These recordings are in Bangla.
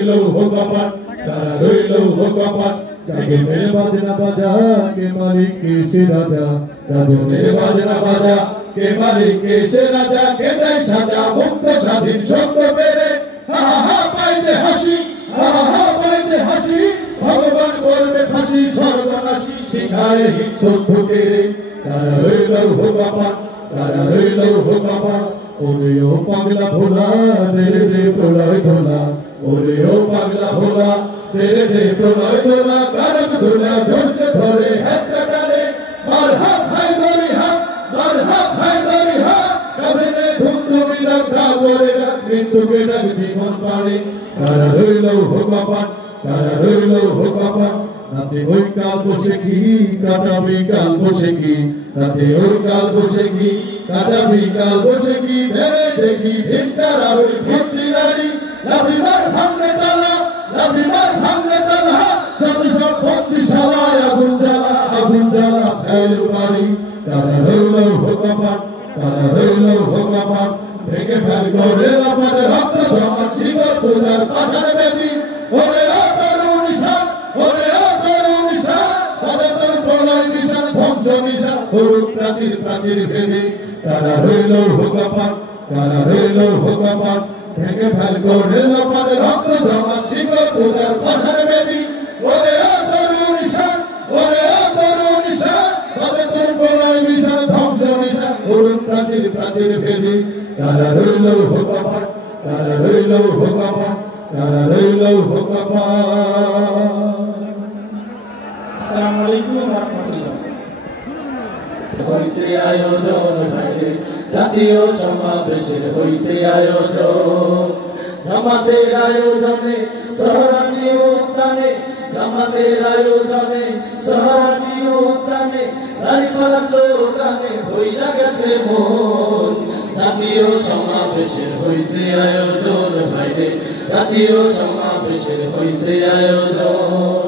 রইল হোকাপাট তারা রইল হোকাপাট কে মেরে বাজনা বাজা কে মালিক কে সে রাজা রাজনের বাজনা বাজা কে মালিক কে সে রাজা কে দেয় সাজা মুক্ত স্বাধীন সত্য পেরে হা হা পাইতে হাসি হা হা পাইতে হাসি ভগবান করবে ফাঁসি সর্বনাশী শিখায় হিংসত্ব কেড়ে তারা রইল হোকাপাট তারা রইল হোকাপাট ওরে ও পাগলা ভোলা তেরে দে প্রলয় ধোলা ওরে ও পাগলা ভোলা তেরে দে প্রলয় ধোলা কারক ধোলা ঝরছে ধরে হ্যাসকা টানে মার হাত হায়দারি হাত মার হাত হায়দারি হাত কবনে ধুমধুমি লাগা করে রাখ মৃত্যুকে ডাক জীবন পারে তারা রইল হোকাপাট তারা রইল হোকাপাট রাতে ওই কাল বসে কি কাটাবি কাল বসে কি রাতে ওই কাল বসে কি কাটাবি কাল বসে কি ধরে দেখি ভিতর আর ভিত্তি নারী লাঠিমার ভাঙরে তালা লাঠিমার ভাঙরে তালা যত সব বন্দিশালায় আগুন জ্বালা ফেলু পারি তারা রইল হোকাপাট তারা রইল হোকাপাট ভেঙে ফেল করে আমাদের রক্ত জমা শিকড় পূজার পাশার বেদি ওরে ও তরুণ নিশান ওরে ও তরুণ নিশান তদতর প্রলয় নিশান ধ্বংস নিশান করুক প্রাচীর প্রাচীর ভেদি তারা রইল হোকাপাট তারা রইল হোকাপাট ভেঙে ফেল করে আমাদের রক্ত জমা শিকড় পূজার পাশার বেদি ওরে ও তরুণ নিশান ওরে ও তরুণ নিশান তদতর প্রলয় নিশান ধ্বংস নিশান করুক প্রাচীর প্রাচীর ভেদি তারা রইল হোকাপাট তারা রইল হোকাপাট তারা রইল হোকাপাট। আসসালামু আলাইকুম ওয়া রাহমাতুল্লাহ। হইছে আয়োজন ভাইরে জাতীয় সমাবেশের হইছে আয়োজন জামাতের আয়োজনে শহরানি উদ্যানে জামাতের আয়োজনে শহরানি উদ্যানে দাঁড়িপাল্লা স্লোগানে হইয়া গেছে মন জাতীয় সমাবেশের হইছে আয়োজন ভাইরে জাতীয় সমাবেশের হইছে আয়োজন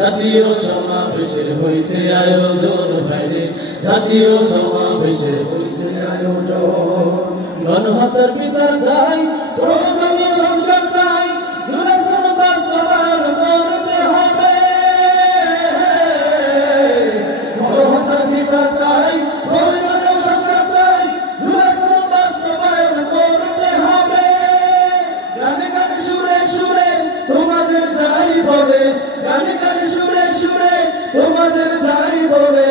জাতীয় সমাবেশের হইছে আয়োজন ভাইরে জাতীয় সমাবেশের হইছে আয়োজন গণহত্যার বিচার চাই প্রয়োজনীয় সংস্কার চাই জুলাই সনদ বাস্তবায়ন করতে হবে গণহত্যার বিচার চাই প্রয়োজনীয় সংস্কার চাই জুলাই সনদ বাস্তবায়ন করতে হবে গানে গানে সুরে সুরে তোমাদের যাই বলে গানে গানে সুরে সুরে তোমাদের যাই বলে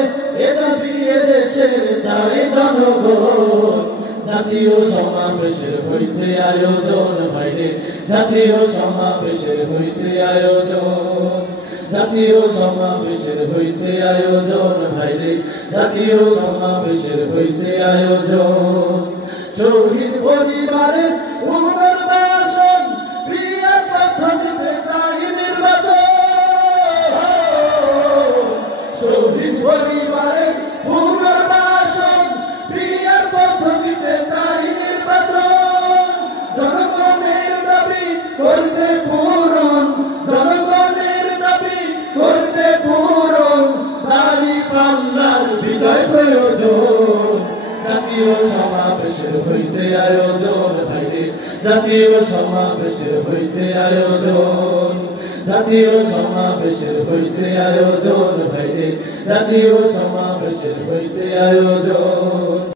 এ দাবি এদেশের চাই জনগণ জাতীয় সমাবেশের হইছে আয়োজন ভাইরে জাতীয় সমাবেশের হইছে আয়োজন জাতীয় সমাবেশের হইছে আয়োজন ভাইরে জাতীয় সমাবেশের হইছে আয়োজন শহীদ পরিবারের পুনর্বাসন ক্রিয়া পদ্ধতিতে চাই নির্বাচন শহীদ পরিবারের পুনর্বাসন ক্রিয়া পদ্ধতিতে চাই নির্বাচন জনগণের দাবি করতে পূরণ জনগণের দাবি করতে পূরণ দাঁড়িপাল্লার বিজয় প্রয়োজন জাতীয় সমাবেশের হইছে আয়োজন ভাইরে জাতীয় সমাবেশের হইছে আয়োজন জাতীয় সমাবেশের হইছে আয়োজন ভাইরে জাতীয় সমাবেশের হইছে আয়োজন।